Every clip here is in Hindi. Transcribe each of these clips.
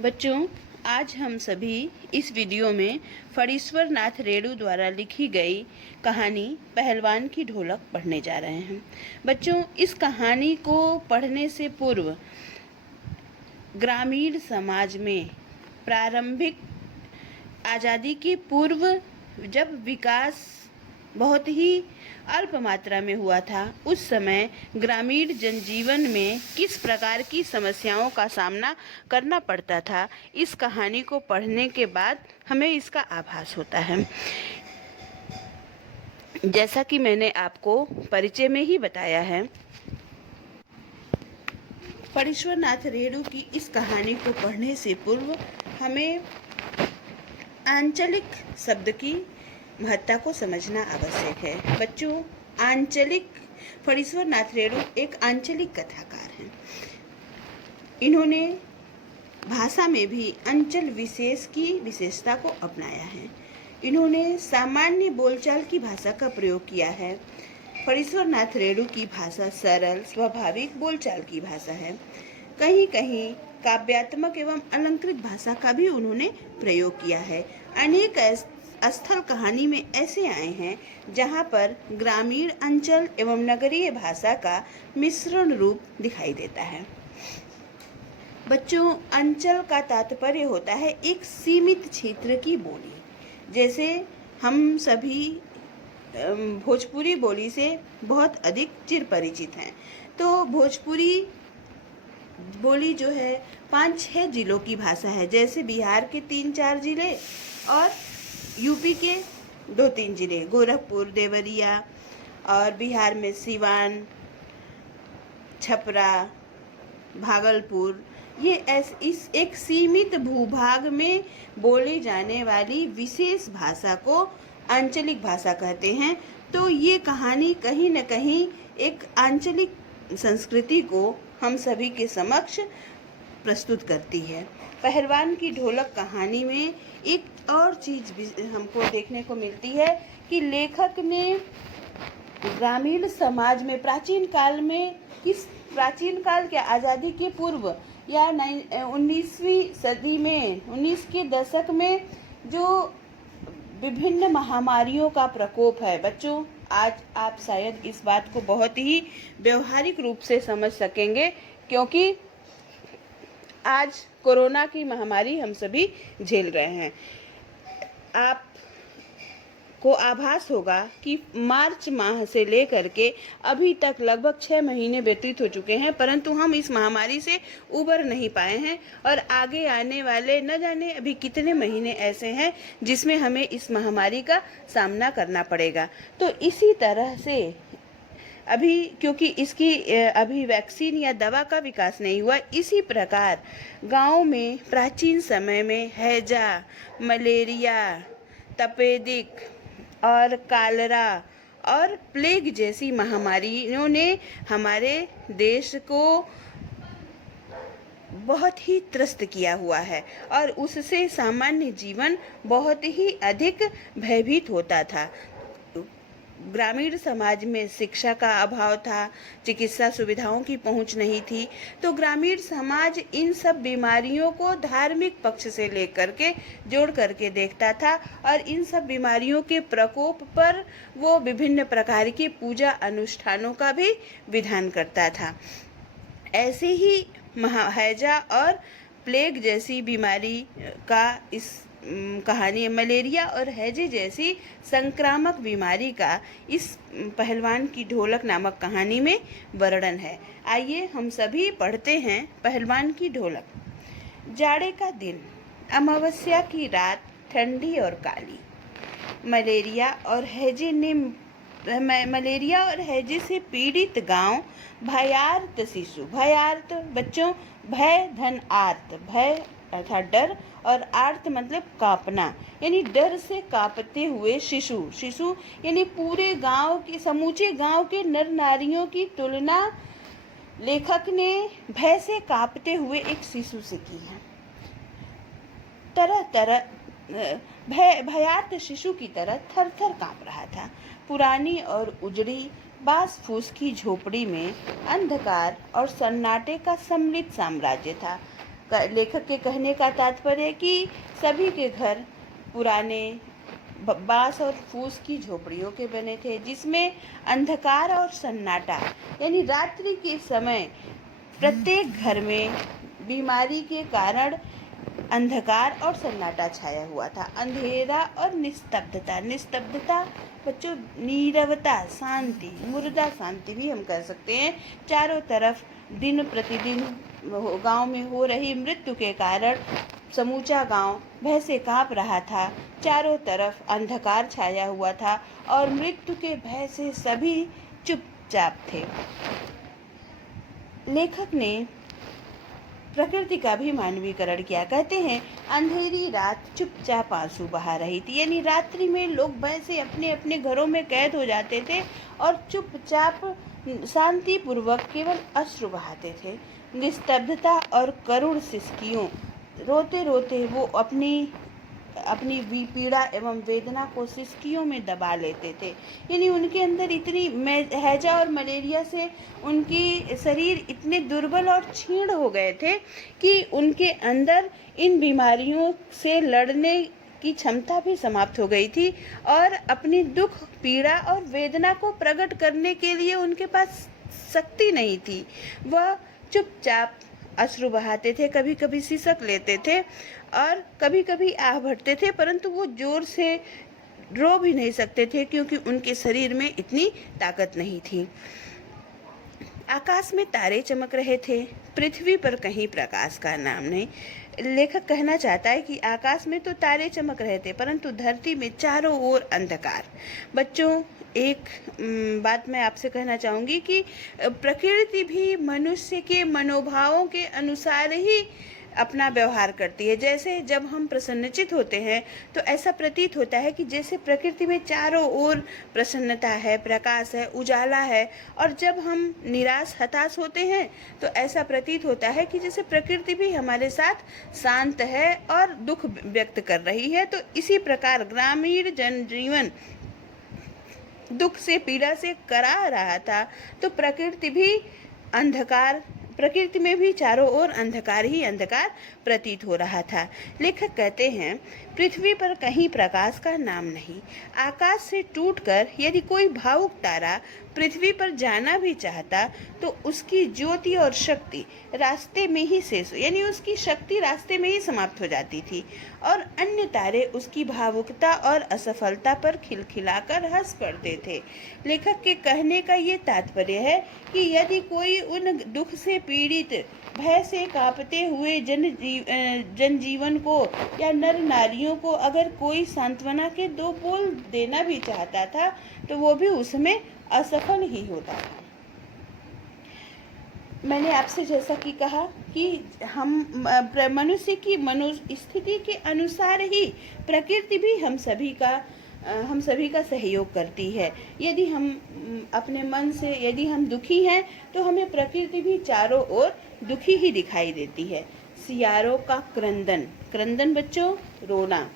बच्चों, आज हम सभी इस वीडियो में फणीश्वर नाथ रेणु द्वारा लिखी गई कहानी पहलवान की ढोलक पढ़ने जा रहे हैं। बच्चों, इस कहानी को पढ़ने से पूर्व ग्रामीण समाज में प्रारंभिक आज़ादी के पूर्व जब विकास बहुत ही अल्प मात्रा में हुआ था, उस समय ग्रामीण जनजीवन में किस प्रकार की समस्याओं का सामना करना पड़ता था, इस कहानी को पढ़ने के बाद हमें इसका आभास होता है। जैसा कि मैंने आपको परिचय में ही बताया है, फणीश्वर नाथ रेणु की इस कहानी को पढ़ने से पूर्व हमें आंचलिक शब्द की महत्ता को समझना आवश्यक है। बच्चों, फणीश्वर नाथ रेणु एक आंचलिक कथाकार हैं। इन्होंने भाषा में भी अंचल विशेष की विशेषता को अपनाया है। इन्होंने सामान्य बोलचाल की भाषा का प्रयोग किया है। फणीश्वर नाथ रेणु की भाषा सरल स्वाभाविक बोलचाल की भाषा है। कहीं कहीं काव्यात्मक एवं अलंकृत भाषा का भी उन्होंने प्रयोग किया है। अनेक स्थल कहानी में ऐसे आए हैं जहां पर ग्रामीण अंचल एवं नगरीय भाषा का मिश्रण रूप दिखाई देता है। बच्चों, अंचल का तात्पर्य होता है एक सीमित क्षेत्र की बोली। जैसे हम सभी भोजपुरी बोली से बहुत अधिक चिर परिचित हैं, तो भोजपुरी बोली जो है 5-6 जिलों की भाषा है। जैसे बिहार के 3-4 जिले और यूपी के 2-3 जिले, गोरखपुर, देवरिया, और बिहार में सिवान, छपरा, भागलपुर, ये इस एक सीमित भूभाग में बोली जाने वाली विशेष भाषा को आंचलिक भाषा कहते हैं। तो ये कहानी कहीं न कहीं एक आंचलिक संस्कृति को हम सभी के समक्ष प्रस्तुत करती है। पहलवान की ढोलक कहानी में एक और चीज़ भी हमको देखने को मिलती है कि लेखक ने ग्रामीण समाज में प्राचीन काल के आज़ादी के पूर्व या 19वीं सदी में 19 के दशक में जो विभिन्न महामारियों का प्रकोप है। बच्चों, आज आप शायद इस बात को बहुत ही व्यवहारिक रूप से समझ सकेंगे, क्योंकि आज कोरोना की महामारी हम सभी झेल रहे हैं। आपको आभास होगा कि मार्च माह से लेकर के अभी तक लगभग 6 महीने व्यतीत हो चुके हैं, परंतु हम इस महामारी से उबर नहीं पाए हैं और आगे आने वाले न जाने अभी कितने महीने ऐसे हैं जिसमें हमें इस महामारी का सामना करना पड़ेगा। तो इसी तरह से अभी, क्योंकि इसकी अभी वैक्सीन या दवा का विकास नहीं हुआ, इसी प्रकार गांव में प्राचीन समय में हैजा, मलेरिया, तपेदिक और कालरा और प्लेग जैसी महामारियों ने हमारे देश को बहुत ही त्रस्त किया हुआ है और उससे सामान्य जीवन बहुत ही अधिक भयभीत होता था। ग्रामीण समाज में शिक्षा का अभाव था, चिकित्सा सुविधाओं की पहुंच नहीं थी, तो ग्रामीण समाज इन सब बीमारियों को धार्मिक पक्ष से लेकर के जोड़ करके देखता था और इन सब बीमारियों के प्रकोप पर वो विभिन्न प्रकार की पूजा अनुष्ठानों का भी विधान करता था। ऐसे ही हैजा और प्लेग जैसी बीमारी का इस कहानी, मलेरिया और हैजे जैसी संक्रामक बीमारी का इस पहलवान की ढोलक नामक कहानी में वर्णन है। आइए हम सभी पढ़ते हैं पहलवान की ढोलक। जाड़े का दिन, अमावस्या की रात, ठंडी और काली। मलेरिया और हैजे से पीड़ित गांव, भयार्त शिशु। भयार्त बच्चों, भय धन आर्त, भय अर्थात डर और आर्त मतलब कांपना, यानी डर से कांपते हुए शिशु यानी पूरे गांव के, समूचे गांव के नर नारियों की तुलना लेखक ने भय से कांपते हुए एक शिशु से की है। भयार्त शिशु की तरह थर थर कांप रहा था। पुरानी और उजड़ी बांस फूस की झोपड़ी में अंधकार और सन्नाटे का सम्मिलित साम्राज्य था। लेखक के कहने का तात्पर्य है कि सभी के घर पुराने बांस और फूस की झोपड़ियों के बने थे, जिसमें अंधकार और सन्नाटा यानी रात्रि के समय प्रत्येक घर में बीमारी के कारण अंधकार और सन्नाटा छाया हुआ था। अंधेरा और निस्तब्धता, निस्तब्धता बच्चों नीरवता, शांति, मुर्दा शांति भी हम कह सकते हैं। चारों तरफ दिन प्रतिदिन गांव में हो रही मृत्यु के कारण समूचा गांव भय से कांप रहा था। चारों तरफ अंधकार छाया हुआ था और मृत्यु के भय से सभी चुपचाप थे। लेखक ने प्रकृति का भी मानवीकरण किया। कहते हैं, अंधेरी रात चुपचाप आंसू बहा रही थी, यानी रात्रि में लोग भय से अपने अपने घरों में कैद हो जाते थे और चुपचाप शांति पूर्वक केवल अश्रु बहाते थे। निस्तब्धता और करुण सिसकियों, रोते रोते वो अपनी पीड़ा एवं वेदना को सिसकियों में दबा लेते थे। यानी उनके अंदर इतनी हैजा और मलेरिया से उनकी शरीर इतने दुर्बल और क्षीण हो गए थे कि उनके अंदर इन बीमारियों से लड़ने की क्षमता भी समाप्त हो गई थी और अपनी दुख, पीड़ा और वेदना को प्रकट करने के लिए उनके पास शक्ति नहीं थी। वह चुपचाप अश्रु बहाते थे, कभी कभी सिसक लेते थे और कभी कभी आह भरते थे, परंतु वो जोर से रो भी नहीं सकते थे क्योंकि उनके शरीर में इतनी ताकत नहीं थी। आकाश में तारे चमक रहे थे, पृथ्वी पर कहीं प्रकाश का नाम नहीं। लेखक कहना चाहता है कि आकाश में तो तारे चमक रहे थे, परंतु धरती में चारों ओर अंधकार। बच्चों, एक बात मैं आपसे कहना चाहूँगी कि प्रकृति भी मनुष्य के मनोभावों के अनुसार ही अपना व्यवहार करती है। जैसे जब हम प्रसन्नचित होते हैं तो ऐसा प्रतीत होता है कि जैसे प्रकृति में चारों ओर प्रसन्नता है, प्रकाश है, उजाला है, और जब हम निराश, हताश होते हैं तो ऐसा प्रतीत होता है कि जैसे प्रकृति भी हमारे साथ शांत है और दुख व्यक्त कर रही है। तो इसी प्रकार ग्रामीण जनजीवन दुख से, पीड़ा से करा रहा था, तो प्रकृति में भी चारों ओर अंधकार ही अंधकार प्रतीत हो रहा था। लेखक कहते हैं, पृथ्वी पर कहीं प्रकाश का नाम नहीं। आकाश से टूटकर यदि कोई भावुक तारा पृथ्वी पर जाना भी चाहता तो उसकी ज्योति और शक्ति रास्ते में ही शेष, यानी उसकी शक्ति रास्ते में ही समाप्त हो जाती थी और अन्य तारे उसकी भावुकता और असफलता पर खिलखिलाकर हंस पड़ते थे। लेखक के कहने का ये तात्पर्य है कि यदि कोई उन दुख से पीड़ित, भय से कांपते हुए जनजीवन को या नर नारियों को अगर कोई सांत्वना के दो बोल देना भी चाहता था तो वो भी उसमें असफल ही होता था। मैंने आपसे जैसा कि कहा कि हम मनुष्य की मनोस्थिति के अनुसार ही प्रकृति भी हम सभी का सहयोग करती है। यदि हम अपने मन से यदि हम दुखी हैं तो हमें प्रकृति भी चारों ओर दुखी ही दिखाई देती है। सियारों का क्रंदन, क्रंदन बच्चों रोना,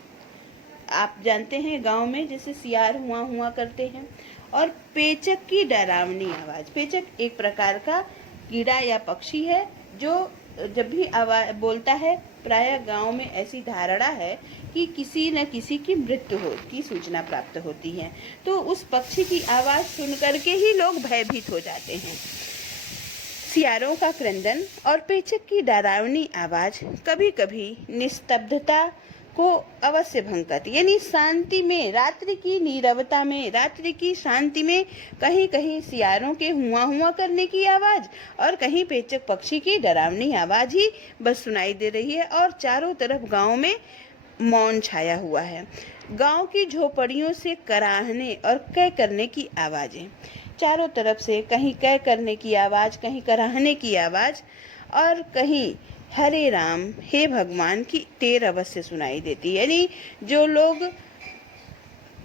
आप जानते हैं गांव में जैसे सियार हुआ करते हैं। और पेचक की डरावनी आवाज़, पेचक एक प्रकार का कीड़ा या पक्षी है जो जब भी आवाज़ बोलता है, प्रायः गांव में ऐसी धारणा है कि किसी न किसी की मृत्यु हो की सूचना प्राप्त होती है, तो उस पक्षी की आवाज़ सुन करके ही लोग भयभीत हो जाते हैं। सियारों का क्रंदन और पेचक की डरावनी आवाज़ कभी कभी निस्तब्धता को अवश्य भंग करती, यानी शांति में, रात्रि की नीरवता में, रात्रि की शांति में कहीं कहीं सियारों के हुआ करने की आवाज़ और कहीं पेचक पक्षी की डरावनी आवाज़ ही बस सुनाई दे रही है और चारों तरफ गांव में मौन छाया हुआ है। गांव की झोपड़ियों से कराहने और कै करने की आवाज़ें, चारों तरफ से कहीं कै करने की आवाज़, कहीं कराहने की आवाज़ और कहीं हरे राम, हे भगवान की टेर अवश्य सुनाई देती है। यानी जो लोग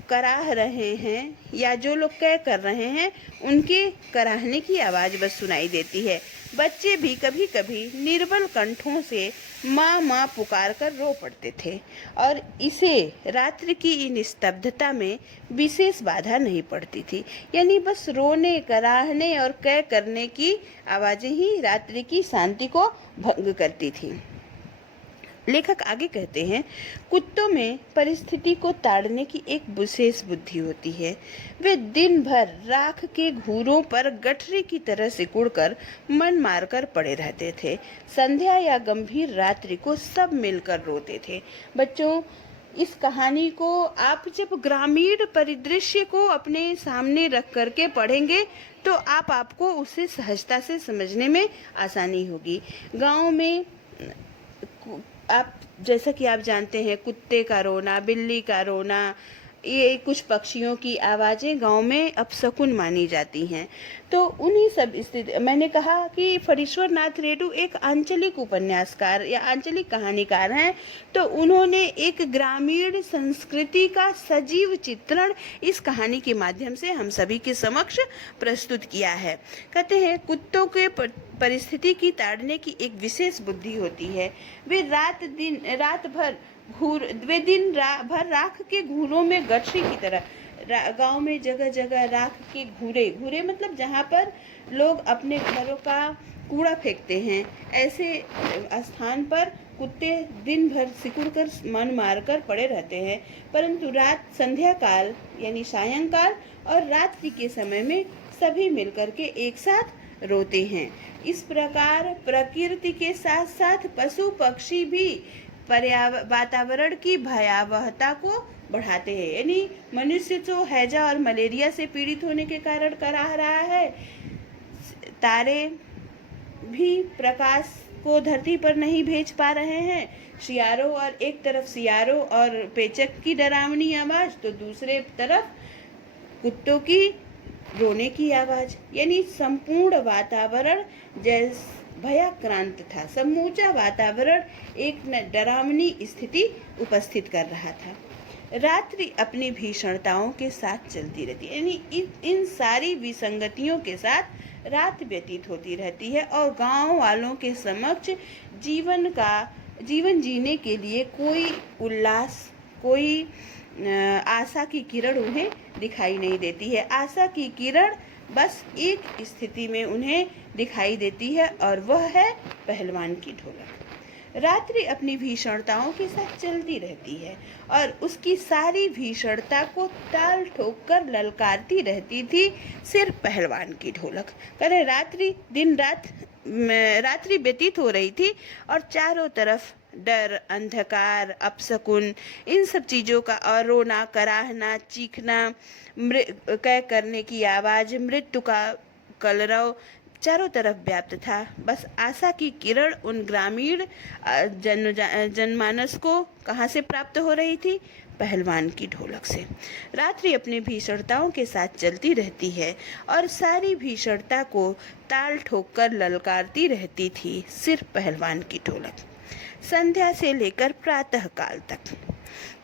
कराह रहे हैं या जो लोग कह कर रहे हैं उनके कराहने की आवाज़ बस सुनाई देती है। बच्चे भी कभी कभी निर्बल कंठों से माँ माँ पुकार कर रो पड़ते थे और इसे रात्रि की निस्तब्धता में विशेष बाधा नहीं पड़ती थी। यानी बस रोने, कराहने और कह करने की आवाज़ें ही रात्रि की शांति को भंग करती थी। लेखक आगे कहते हैं, कुत्तों में परिस्थिति को ताड़ने की एक विशेष बुद्धि होती है। वे दिन भर राख के घूरों पर गठरी की तरह सिकुड़कर मन मारकर पड़े रहते थे। संध्या या गंभीर रात्रि को सब मिलकर रोते थे। बच्चों, इस कहानी को आप जब ग्रामीण परिदृश्य को अपने सामने रख करके पढ़ेंगे तो आपको उसे सहजता से समझने में आसानी होगी। गांव में आप जैसा कि आप जानते हैं, कुत्ते का रोना, बिल्ली का रोना, ये कुछ पक्षियों की आवाज़ें गांव में अपशकुन मानी जाती हैं। तो उन्हीं सब स्थिति, मैंने कहा कि फणीश्वर नाथ रेणु एक आंचलिक उपन्यासकार या आंचलिक कहानीकार हैं, तो उन्होंने एक ग्रामीण संस्कृति का सजीव चित्रण इस कहानी के माध्यम से हम सभी के समक्ष प्रस्तुत किया है। कहते हैं, कुत्तों के परिस्थिति की ताड़ने की एक विशेष बुद्धि होती है। वे दिन भर राख के घूरों में गठरी की तरह, गांव में जगह जगह राख के घूरे मतलब जहाँ पर लोग अपने घरों का कूड़ा फेंकते हैं, ऐसे स्थान पर कुत्ते दिन भर सिकुड़कर मन मारकर पड़े रहते हैं। परंतु संध्या काल यानी सायंकाल और रात्रि के समय में सभी मिलकर के एक साथ रोते हैं। इस प्रकार प्रकृति के साथ साथ पशु पक्षी भी वातावरण की भयावहता को बढ़ाते हैं। यानी मनुष्य जो हैजा और मलेरिया से पीड़ित होने के कारण कराह रहा है, तारे भी प्रकाश को धरती पर नहीं भेज पा रहे हैं। सियारों और एक तरफ सियारों और पेचक की डरावनी आवाज, तो दूसरे तरफ कुत्तों की रोने की आवाज, यानी संपूर्ण वातावरण जैसे भयाक्रांत था। समूचा वातावरण एक डरावनी स्थिति उपस्थित कर रहा था। रात्रि अपनी भीषणताओं के साथ चलती रहती है, यानी इन सारी विसंगतियों के साथ रात व्यतीत होती रहती है और गांव वालों के समक्ष जीवन जीने के लिए कोई उल्लास, कोई आशा की किरण उन्हें दिखाई नहीं देती है। आशा की किरण बस एक स्थिति में उन्हें दिखाई देती है और वह है पहलवान की ढोलक। रात्रि अपनी भीषणताओं के साथ चलती रहती है और उसकी सारी भीषणता को ताल ठोक कर ललकारती रहती थी सिर्फ पहलवान की ढोलक। करे रात्रि व्यतीत हो रही थी और चारों तरफ डर, अंधकार, अपशकुन, इन सब चीज़ों का, और रोना, कराहना, चीखना, कै करने की आवाज़, मृत्यु का कलरव चारों तरफ व्याप्त था। बस आशा की किरण उन ग्रामीण जनमानस को कहाँ से प्राप्त हो रही थी? पहलवान की ढोलक से। रात्रि अपनी भीषणताओं के साथ चलती रहती है और सारी भीषणता को ताल ठोक कर ललकारती रहती थी सिर्फ पहलवान की ढोलक। संध्या से लेकर प्रातः काल तक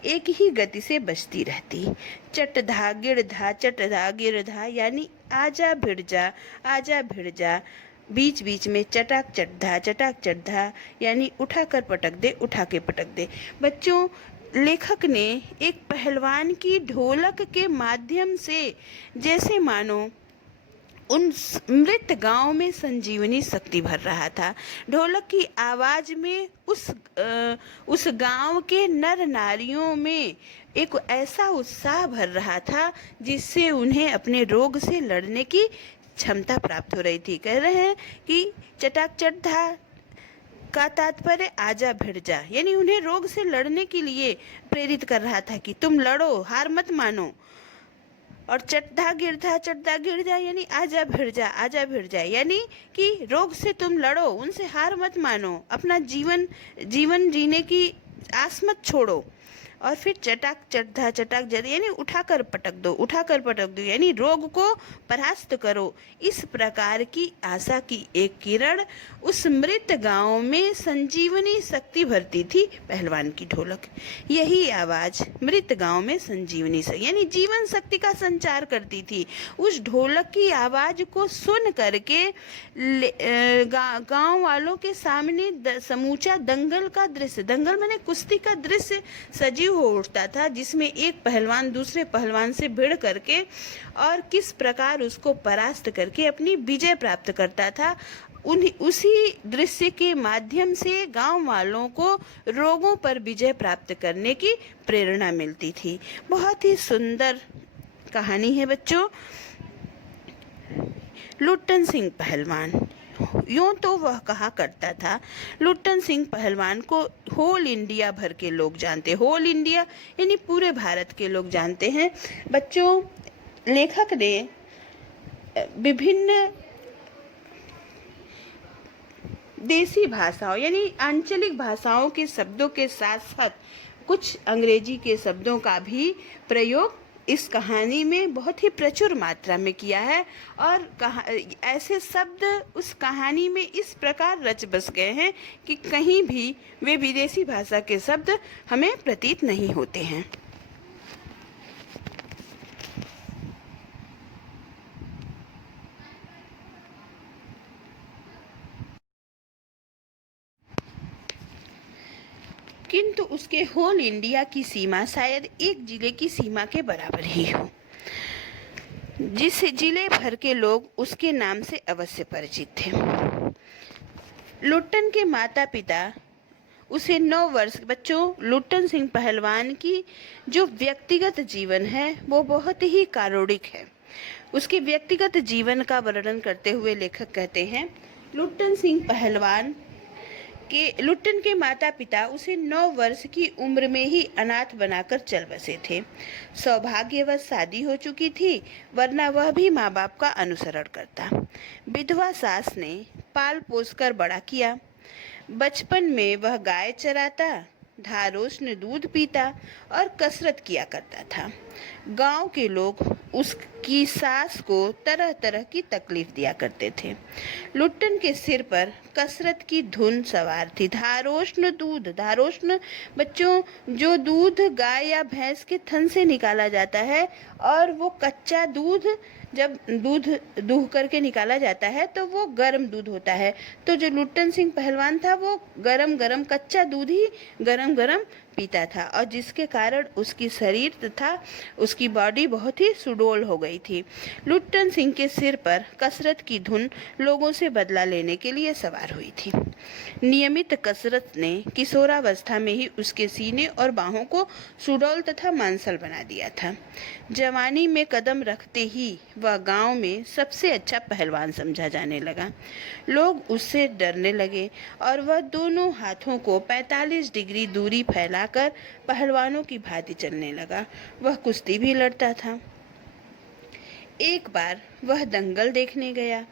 एक ही गति से बजती रहती, चटधा गिड़धा चटधा गिड़धा, यानी आजा भिड़ जा, आजा भिड़ जा। बीच बीच में चटाक चटधा, यानी उठा कर पटक दे, उठा के पटक दे। बच्चों, लेखक ने एक पहलवान की ढोलक के माध्यम से जैसे मानो उन मृत गांव में संजीवनी शक्ति भर रहा था। ढोलक की आवाज में उस गांव के नर नारियों में एक ऐसा उत्साह भर रहा था जिससे उन्हें अपने रोग से लड़ने की क्षमता प्राप्त हो रही थी। कह रहे हैं कि चटाक चटधा का तात्पर्य आजा भिड़ जा, यानी उन्हें रोग से लड़ने के लिए प्रेरित कर रहा था कि तुम लड़ो, हार मत मानो। और चटधा गिर जा यानी आजा भिड़ जा, यानी कि रोग से तुम लड़ो, उनसे हार मत मानो, अपना जीवन जीने की आस मत छोड़ो। और फिर चटाक चटधा यानी उठाकर पटक दो, यानी रोग को परास्त करो। इस प्रकार की आशा की एक किरण उस मृत गांव में संजीवनी शक्ति भरती थी पहलवान की ढोलक। यही आवाज मृत गांव में संजीवनी शक्ति यानी जीवन शक्ति का संचार करती थी। उस ढोलक की आवाज को सुन करके गांव वालों के सामने समूचा दंगल का दृश्य, दंगल माने कुश्ती का दृश्य सजीव हो उठता था, जिसमें एक पहलवान दूसरे पहलवान से भिड़ करके और किस प्रकार उसको परास्त करके अपनी विजय प्राप्त करता था। उसी दृश्य के माध्यम से गांव वालों को रोगों पर विजय प्राप्त करने की प्रेरणा मिलती थी। बहुत ही सुंदर कहानी है बच्चों। लुट्टन सिंह पहलवान, यूं तो वह कहा करता था, लुट्टन सिंह पहलवान को होल इंडिया भर के लोग जानते, होल इंडिया यानी पूरे भारत के लोग जानते हैं। बच्चों, लेखक ने विभिन्न देसी भाषाओं यानी आंचलिक भाषाओं के शब्दों के साथ साथ कुछ अंग्रेजी के शब्दों का भी प्रयोग इस कहानी में बहुत ही प्रचुर मात्रा में किया है और ऐसे शब्द उस कहानी में इस प्रकार रच बस गए हैं कि कहीं भी वे विदेशी भाषा के शब्द हमें प्रतीत नहीं होते हैं। किंतु उसके होल इंडिया की सीमा शायद एक जिले की सीमा के बराबर ही हो, जिस जिले भर के लोग उसके नाम से अवश्य परिचित थे। लुट्टन के माता पिता उसे 9 वर्ष, बच्चों लुट्टन सिंह पहलवान की जो व्यक्तिगत जीवन है वो बहुत ही कारुणिक है। उसके व्यक्तिगत जीवन का वर्णन करते हुए लेखक कहते हैं, लुट्टन के माता पिता उसे 9 वर्ष की उम्र में ही अनाथ बनाकर चल बसे थे। सौभाग्यवश शादी हो चुकी थी, वरना वह भी माँ बाप का अनुसरण करता। विधवा सास ने पाल पोस कर बड़ा किया। बचपन में वह गाय चराता, धारोष्ण दूध पीता और कसरत किया करता था। गांव के लोग उसकी सास को तरह तरह की तकलीफ दिया करते थे। लुट्टन के सिर पर कसरत की धुन सवार थी। धारोष्ण बच्चों, जो दूध गाय या भैंस के थन से निकाला जाता है और वो कच्चा दूध जब दूध दूह करके निकाला जाता है तो वो गर्म दूध होता है। तो जो लुट्टन सिंह पहलवान था वो गरम कच्चा दूध ही गरम पीता था और जिसके कारण उसकी शरीर तथा उसकी बॉडी बहुत ही सुडौल हो गई थी। लुट्टन सिंह के सिर पर कसरत की धुन लोगों से बदला लेने के लिए सवार हुई थी। नियमित कसरत ने किशोरावस्था में ही उसके सीने और बाहों को सुडौल तथा मांसल बना दिया था। जवानी में कदम रखते ही वह गांव में सबसे अच्छा पहलवान समझा जाने लगा। लोग उससे डरने लगे और वह दोनों हाथों को 45 डिग्री दूरी फैलाकर पहलवानों की भांति चलने लगा। वह कुश्ती भी लड़ता था। एक बार वह दंगल देखने गया।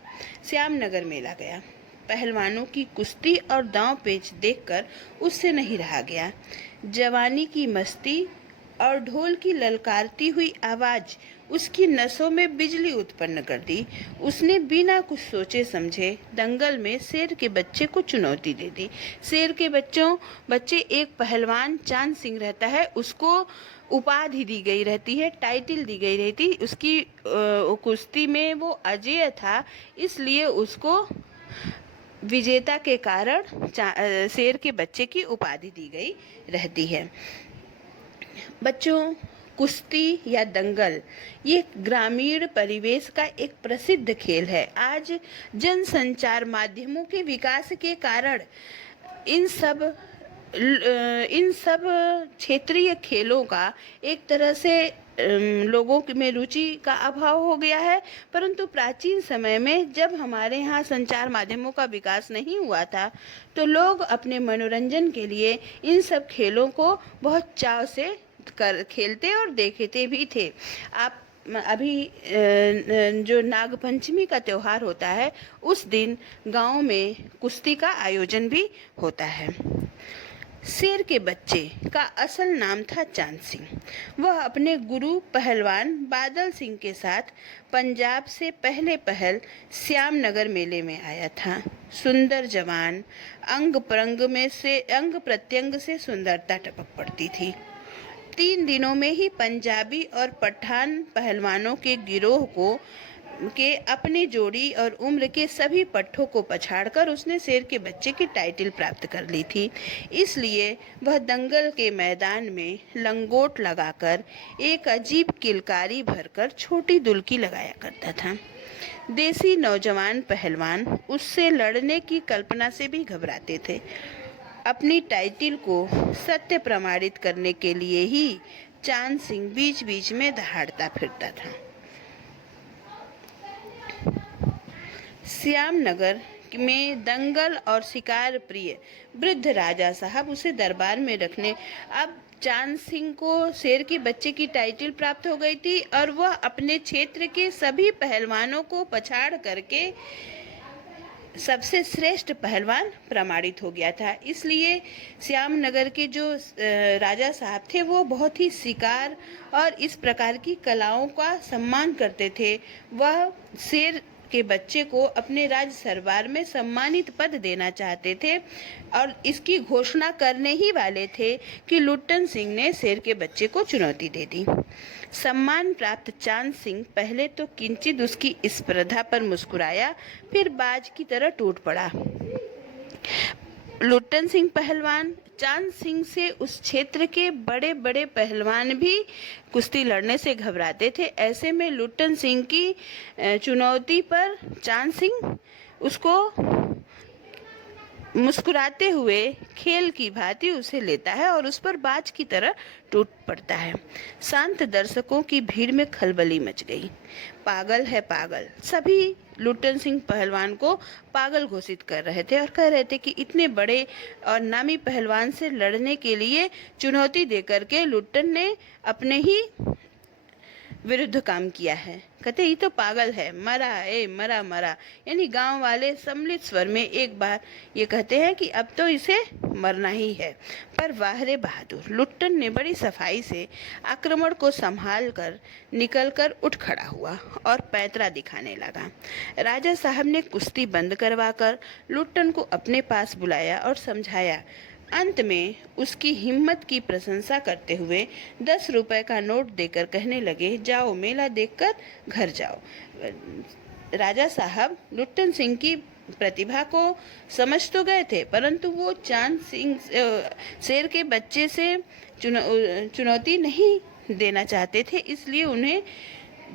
श्यामनगर मेला गया। पहलवानों की कुश्ती और दांव पेच देखकर उससे नहीं रहा गया। जवानी की मस्ती और ढोल की ललकारती हुई आवाज उसकी नसों में बिजली उत्पन्न कर दी। उसने बिना कुछ सोचे समझे दंगल में शेर के बच्चे को चुनौती दे दी। शेर के बच्चे एक पहलवान चांद सिंह रहता है, उसको उपाधि दी गई रहती है, टाइटल दी गई रहती। उसकी कुश्ती में वो अजेय था, इसलिए उसको विजेता के कारण शेर के बच्चे की उपाधि दी गई रहती है। बच्चों, कुश्ती या दंगल ये ग्रामीण परिवेश का एक प्रसिद्ध खेल है। आज जनसंचार माध्यमों के विकास के कारण इन सब क्षेत्रीय खेलों का एक तरह से लोगों में रुचि का अभाव हो गया है। परंतु प्राचीन समय में जब हमारे यहाँ संचार माध्यमों का विकास नहीं हुआ था तो लोग अपने मनोरंजन के लिए इन सब खेलों को बहुत चाव से खेलते और देखते भी थे। आप अभी जो नागपंचमी का त्योहार होता है उस दिन गांव में कुश्ती का आयोजन भी होता है। शेर के बच्चे का असल नाम था चांद सिंह। वह अपने गुरु पहलवान बादल सिंह के साथ पंजाब से पहले पहल श्यामनगर मेले में आया था। सुंदर जवान, अंग प्रत्यंग से सुंदरता टपक पड़ती थी। 3 दिनों में ही पंजाबी और पठान पहलवानों के गिरोह को के अपनी जोड़ी और उम्र के सभी पट्टों को पछाड़कर उसने शेर के बच्चे की टाइटल प्राप्त कर ली थी। इसलिए वह दंगल के मैदान में लंगोट लगाकर एक अजीब किलकारी भरकर छोटी दुल्की लगाया करता था। देसी नौजवान पहलवान उससे लड़ने की कल्पना से भी घबराते थे। अपनी टाइटल को सत्य प्रमाणित करने के लिए ही चांद सिंह बीच बीच में दहाड़ता फिरता था। श्यामनगर में दंगल और शिकार प्रिय वृद्ध राजा साहब उसे दरबार में रखने। अब चांद सिंह को शेर के बच्चे की टाइटल प्राप्त हो गई थी और वह अपने क्षेत्र के सभी पहलवानों को पछाड़ करके सबसे श्रेष्ठ पहलवान प्रमाणित हो गया था। इसलिए श्यामनगर के जो राजा साहब थे वो बहुत ही शिकार और इस प्रकार की कलाओं का सम्मान करते थे। वह शेर के बच्चे को अपने राज सरबार में सम्मानित पद देना चाहते थे और इसकी घोषणा करने ही वाले थे कि लुट्टन सिंह ने शेर के बच्चे को चुनौती दे दी। सम्मान प्राप्त चांद सिंह पहले तो किंचित उसकी स्पर्धा पर मुस्कुराया, फिर बाज की तरह टूट पड़ा। लुट्टन सिंह पहलवान चांद सिंह से उस क्षेत्र के बड़े बड़े पहलवान भी कुश्ती लड़ने से घबराते थे। ऐसे में लुट्टन सिंह की चुनौती पर चांद सिंह उसको मुस्कुराते हुए खेल की भांति उसे लेता है और उस पर बाज की तरह टूट पड़ता है। शांत दर्शकों की भीड़ में खलबली मच गई। पागल है पागल, सभी लुट्टन सिंह पहलवान को पागल घोषित कर रहे थे और कह रहे थे कि इतने बड़े और नामी पहलवान से लड़ने के लिए चुनौती देकर के लुट्टन ने अपने ही विरुद्ध काम किया है। कहते ये तो पागल है, मरा मरा, यानी गांव वाले सम्मिलित स्वर में एक बार ये कहते हैं कि अब तो इसे मरना ही है। पर वाह रे बहादुर, लुट्टन ने बड़ी सफाई से आक्रमण को संभाल कर निकल कर उठ खड़ा हुआ और पैतरा दिखाने लगा। राजा साहब ने कुश्ती बंद करवाकर लुट्टन को अपने पास बुलाया और समझाया। अंत में उसकी हिम्मत की प्रशंसा करते हुए 10 रुपए का नोट देकर कहने लगे, जाओ मेला देखकर घर जाओ। राजा साहब लुट्टन सिंह की प्रतिभा को समझ तो गए थे, परंतु वो चांद सिंह शेर के बच्चे से चुनौती नहीं देना चाहते थे। इसलिए उन्हें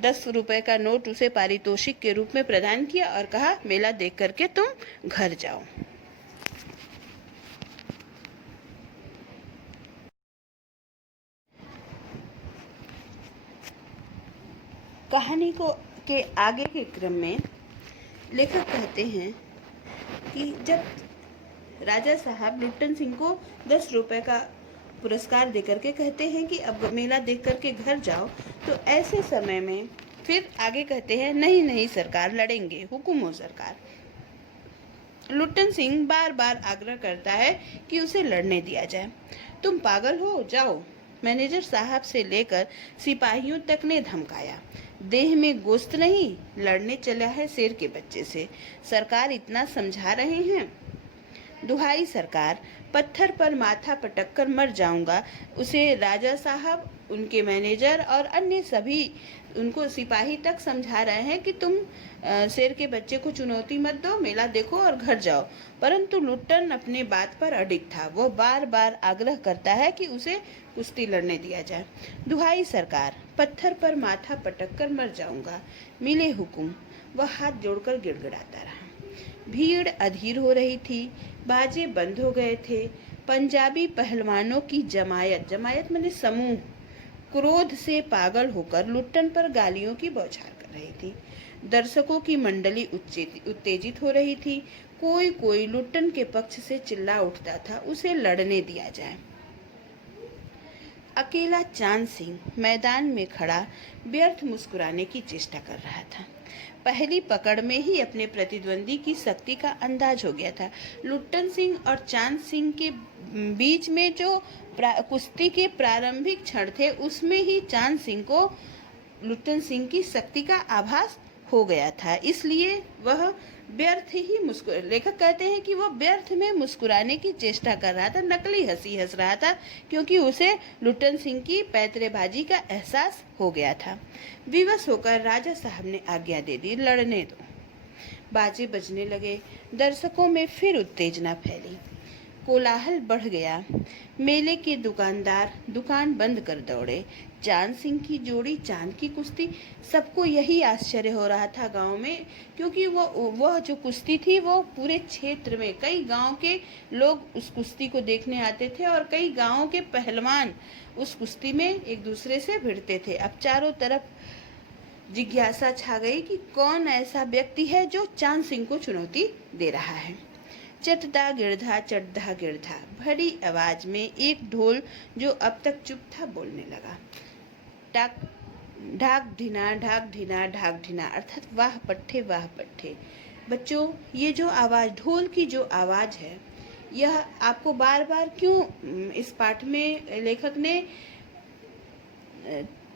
10 रुपए का नोट उसे पारितोषिक के रूप में प्रदान किया और कहा, मेला देख करके तुम घर जाओ। कहानी को के आगे के क्रम में लेखक कहते हैं कि जब राजा साहब लुट्टन सिंह को 10 रुपए का पुरस्कार देकर के कहते हैं कि अब मेला देख करके घर जाओ, तो ऐसे समय में फिर आगे कहते हैं, नहीं नहीं सरकार, लड़ेंगे, हुकुम हो सरकार। लुट्टन सिंह बार बार आग्रह करता है कि उसे लड़ने दिया जाए। तुम पागल हो, जाओ। मैनेजर साहब से लेकर सिपाहियों तक ने धमकाया। देह में गोश्त नहीं, लड़ने चला है शेर के बच्चे से। सरकार इतना समझा रहे हैं। दुहाई सरकार, पत्थर पर माथा पटक कर मर जाऊंगा। उसे राजा साहब, उनके मैनेजर और अन्य सभी उनको सिपाही तक समझा रहे हैं कि तुम शेर के बच्चे को चुनौती मत दो, मेला देखो और घर जाओ। परंतु लुट्टन अपने बात पर अडिग था। वो बार बार आग्रह करता है कि उसे कुश्ती लड़ने दिया जाए। दुहाई सरकार, पत्थर पर माथा पटक कर मर जाऊंगा, मिले हुकुम। वह हाथ जोड़कर गिड़गिड़ाता रहा। भीड़ अधीर हो रही थी, बाजे बंद हो गए थे। पंजाबी पहलवानों की जमायत, जमायत माने समूह, क्रोध से पागल होकर लुट्टन पर गालियों की बौछार कर रही थी। दर्शकों की मंडली उत्तेजित हो रही थी। कोई कोई लुट्टन के पक्ष से चिल्ला उठता था, उसे लड़ने दिया जाए। अकेला चांद सिंह मैदान में खड़ा व्यर्थ मुस्कुराने की चेष्टा कर रहा था। पहली पकड़ में ही अपने प्रतिद्वंदी की शक्ति का अंदाज हो गया था। लुट्टन सिंह और चांद सिंह के बीच में जो कुश्ती के प्रारंभिक क्षण थे, उसमें ही चांद सिंह को लुट्टन सिंह की शक्ति का आभास हो गया था, इसलिए वह व्यर्थ ही लेखक कहते हैं कि वह व्यर्थ में मुस्कुराने की चेष्टा कर रहा था, नकली हंसी हंस रहा था, क्योंकि उसे लुट्टन सिंह की पैतरेबाजी का एहसास हो गया था। विवश होकर राजा साहब ने आज्ञा दे दी, लड़ने दो। बाजे बजने लगे, दर्शकों में फिर उत्तेजना फैली, कोलाहल बढ़ गया। मेले के दुकानदार दुकान बंद कर दौड़े। चांद सिंह की जोड़ी, चांद की कुश्ती, सबको यही आश्चर्य हो रहा था गांव में, क्योंकि वह जो कुश्ती थी वो पूरे क्षेत्र में कई गांव के लोग उस कुश्ती को देखने आते थे और कई गांवों के पहलवान उस कुश्ती में एक दूसरे से भिड़ते थे। अब चारों तरफ जिज्ञासा छा गई कि कौन ऐसा व्यक्ति है जो चांद सिंह को चुनौती दे रहा है। चटदा गिरधा चटदा गिरधा भरी आवाज में एक ढोल जो अब तक चुप था बोलने लगा। डाक ढाक ढिना ढाक ढिना ढाक ढिना, अर्थात वाह पट्टे वाह पट्टे। बच्चों, ये जो आवाज, ढोल की जो आवाज है, यह आपको बार बार क्यों इस पाठ में लेखक ने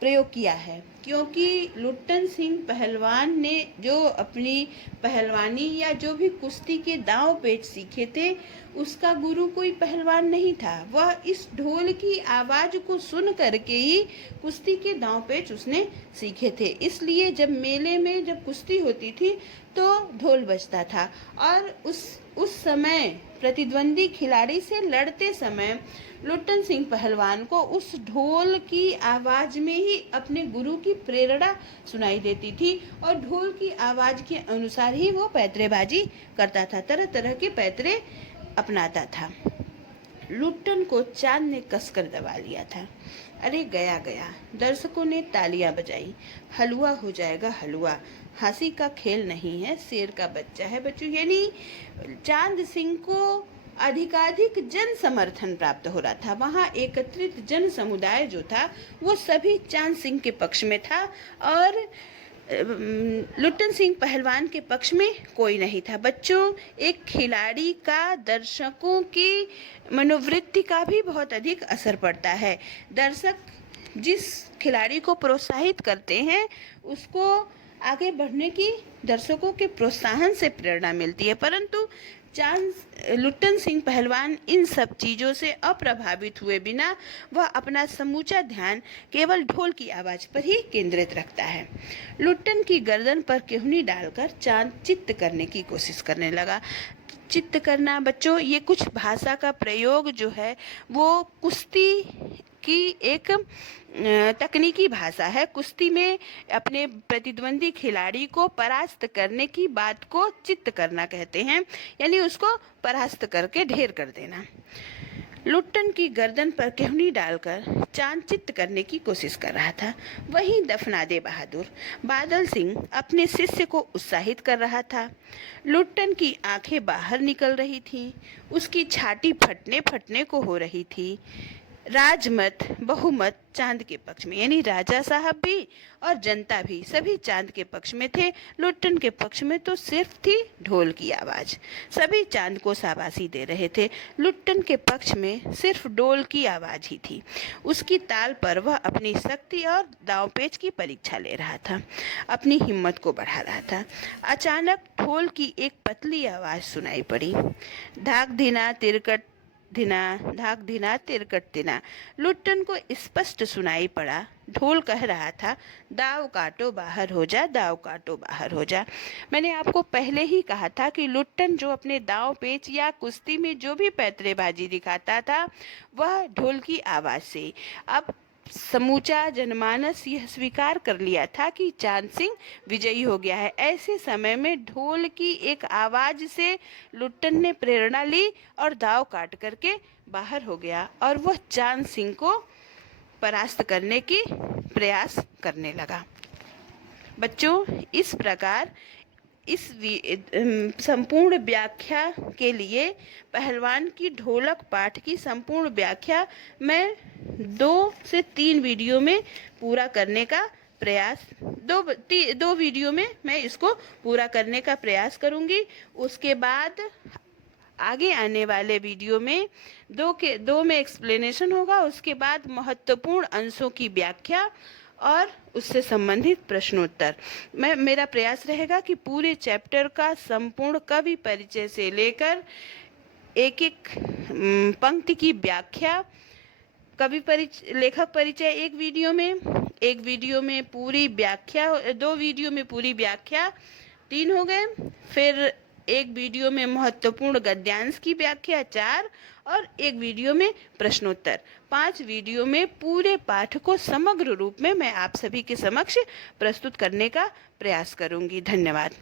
प्रयोग किया है? क्योंकि लुट्टन सिंह पहलवान ने जो अपनी पहलवानी या जो भी कुश्ती के दांव पेच सीखे थे, उसका गुरु कोई पहलवान नहीं था। वह इस ढोल की आवाज को सुन करके ही कुश्ती के दांव पेच उसने सीखे थे। इसलिए जब मेले में जब कुश्ती होती थी तो ढोल बजता था, और उस समय प्रतिद्वंदी खिलाड़ी से लड़ते समय लुट्टन सिंह पहलवान को उस ढोल की आवाज में ही अपने गुरु की प्रेरणा सुनाई देती थी, और ढोल की आवाज के अनुसार ही वो पैतरेबाजी करता था, तरह तरह के पैतरे अपनाता था। लुट्टन को चांद ने कसकर दबा लिया था। अरे गया गया, दर्शकों ने तालियां बजाई। हलवा हो जाएगा हलवा, हंसी का खेल नहीं है, शेर का बच्चा है। बच्चों, यानी चांद सिंह को अधिकाधिक जन समर्थन प्राप्त हो रहा था। वहाँ एकत्रित जन समुदाय जो था वो सभी चांद सिंह के पक्ष में था, और लुट्टन सिंह पहलवान के पक्ष में कोई नहीं था। बच्चों, एक खिलाड़ी का दर्शकों की मनोवृत्ति का भी बहुत अधिक असर पड़ता है। दर्शक जिस खिलाड़ी को प्रोत्साहित करते हैं उसको आगे बढ़ने की दर्शकों के प्रोत्साहन से प्रेरणा मिलती है, परंतु लुट्टन सिंह पहलवान इन सब चीज़ों से अप्रभावित हुए बिना वह अपना समूचा ध्यान केवल ढोल की आवाज़ पर ही केंद्रित रखता है। लुट्टन की गर्दन पर केहूनी डालकर चांद चित्त करने की कोशिश करने लगा। चित्त करना बच्चों, ये कुछ भाषा का प्रयोग जो है वो कुश्ती की एक तकनीकी भाषा है। कुश्ती में अपने प्रतिद्वंदी खिलाड़ी को परास्त करने की बात को चित्त करना कहते हैं, यानी उसको परास्त करके ढेर कर देना। लुट्टन की गर्दन पर केहूनी डालकर चांद चित्त करने की कोशिश कर रहा था। वहीं दफनादे बहादुर बादल सिंह अपने शिष्य को उत्साहित कर रहा था। लुट्टन की आंखें बाहर निकल रही थीं, उसकी छाती फटने फटने को हो रही थी। राजमत बहुमत चांद के पक्ष में, यानी राजा साहब भी और जनता भी सभी चांद के पक्ष में थे। लुट्टन के पक्ष में तो सिर्फ थी ढोल की आवाज। सभी चांद को शाबाशी दे रहे थे। लुट्टन के पक्ष में सिर्फ ढोल की आवाज ही थी। उसकी ताल पर वह अपनी शक्ति और दांवपेच की परीक्षा ले रहा था, अपनी हिम्मत को बढ़ा रहा था। अचानक ढोल की एक पतली आवाज सुनाई पड़ी, धाक धीना तिरकट धिना धाक धिना तिरकट धिना। लुट्टन को स्पष्ट सुनाई पड़ा, ढोल कह रहा था, दाव काटो बाहर हो जा, दाव काटो बाहर हो जा। मैंने आपको पहले ही कहा था कि लुट्टन जो अपने दाव पेच या कुश्ती में जो भी पैतरेबाजी दिखाता था वह ढोल की आवाज़ से। अब समूचा जनमानस यह स्वीकार कर लिया था कि चांद सिंह विजयी हो गया है। ऐसे समय में ढोल की एक आवाज से लुट्टन ने प्रेरणा ली और दाव काट करके बाहर हो गया, और वह चांद सिंह को परास्त करने की प्रयास करने लगा। बच्चों, इस प्रकार इस संपूर्ण व्याख्या के लिए पहलवान की ढोलक पाठ की संपूर्ण व्याख्या मैं 2 से 3 वीडियो में पूरा करने का प्रयास दो वीडियो में मैं इसको पूरा करने का प्रयास करूंगी। उसके बाद आगे आने वाले वीडियो में 2 में एक्सप्लेनेशन होगा, उसके बाद महत्वपूर्ण अंशों की व्याख्या और उससे संबंधित प्रश्नोत्तर। मेरा प्रयास रहेगा कि पूरे चैप्टर का संपूर्ण कवि परिचय से लेकर एक एक पंक्ति की व्याख्या, कवि परिचय, लेखक परिचय एक वीडियो में पूरी व्याख्या, 2 वीडियो में पूरी व्याख्या, 3 हो गए। फिर एक वीडियो में महत्वपूर्ण गद्यांश की व्याख्या 4, और एक वीडियो में प्रश्नोत्तर। 5 वीडियो में पूरे पाठ को समग्र रूप में मैं आप सभी के समक्ष प्रस्तुत करने का प्रयास करूंगी। धन्यवाद।